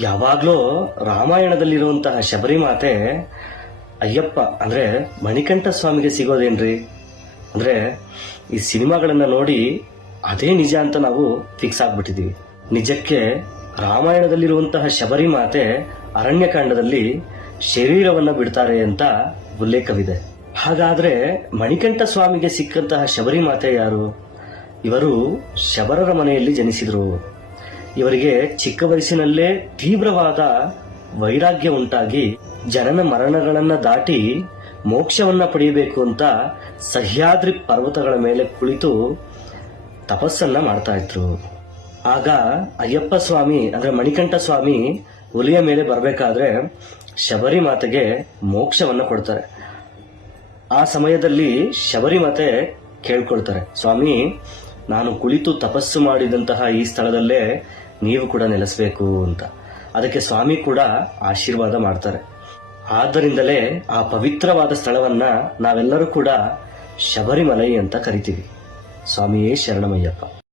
ಯಾವಾಗ್ಲೂ ರಾಮಾಯಣದಲ್ಲಿರುವಂತಹ ಶಬರಿಮಾತೆ ಅಯ್ಯಪ್ಪ, ಅಂದ್ರೆ ಮಣಿಕಂಠ ಸ್ವಾಮಿಗೆ ಸಿಗೋದೇನ್ರಿ? ಅಂದ್ರೆ ಈ ಸಿನಿಮಾಗಳನ್ನ ನೋಡಿ ಅದೇ ನಿಜ ಅಂತ ನಾವು ಫಿಕ್ಸ್ ಆಗ್ಬಿಟ್ಟಿದೀವಿ. ನಿಜಕ್ಕೆ ರಾಮಾಯಣದಲ್ಲಿರುವಂತಹ ಶಬರಿಮಾತೆ ಅರಣ್ಯಕಾಂಡದಲ್ಲಿ ಶರೀರವನ್ನ ಬಿಡ್ತಾರೆ ಅಂತ ಉಲ್ಲೇಖವಿದೆ. ಹಾಗಾದ್ರೆ ಮಣಿಕಂಠ ಸ್ವಾಮಿಗೆ ಸಿಕ್ಕಂತಹ ಶಬರಿಮಾತೆ ಯಾರು? ಇವರು ಶಬರರ ಮನೆಯಲ್ಲಿ ಜನಿಸಿದರು. ಇವರಿಗೆ ಚಿಕ್ಕ ವಯಸ್ಸಿನಲ್ಲೇ ತೀವ್ರವಾದ ವೈರಾಗ್ಯ ಉಂಟಾಗಿ ಜನನ ಮರಣಗಳನ್ನ ದಾಟಿ ಮೋಕ್ಷವನ್ನ ಪಡೆಯಬೇಕು ಅಂತ ಸಹ್ಯಾದ್ರಿ ಪರ್ವತಗಳ ಮೇಲೆ ಕುಳಿತು ತಪಸ್ಸನ್ನ ಮಾಡ್ತಾ ಇದ್ರು. ಆಗ ಅಯ್ಯಪ್ಪ ಸ್ವಾಮಿ ಅಂದ್ರೆ ಮಣಿಕಂಠ ಸ್ವಾಮಿ ಹುಲಿಯ ಮೇಲೆ ಬರಬೇಕಾದ್ರೆ ಶಬರಿ ಮಾತೆಗೆ ಮೋಕ್ಷವನ್ನ ಕೊಡ್ತಾರೆ. ಆ ಸಮಯದಲ್ಲಿ ಶಬರಿ ಮಾತೆ ಕೇಳ್ಕೊಳ್ತಾರೆ, ಸ್ವಾಮಿ, ನಾನು ಕುಳಿತು ತಪಸ್ಸು ಮಾಡಿದಂತಹ ಈ ಸ್ಥಳದಲ್ಲೇ ನೀವು ಕೂಡ ನೆಲೆಸಬೇಕು ಅಂತ. ಅದಕ್ಕೆ ಸ್ವಾಮಿ ಕೂಡ ಆಶೀರ್ವಾದ ಮಾಡ್ತಾರೆ. ಆದ್ದರಿಂದಲೇ ಆ ಪವಿತ್ರವಾದ ಸ್ಥಳವನ್ನ ನಾವೆಲ್ಲರೂ ಕೂಡ ಶಬರಿಮಲೈ ಅಂತ ಕರಿತೀವಿ. ಸ್ವಾಮಿಯೇ ಶರಣಮಯ್ಯಪ್ಪ.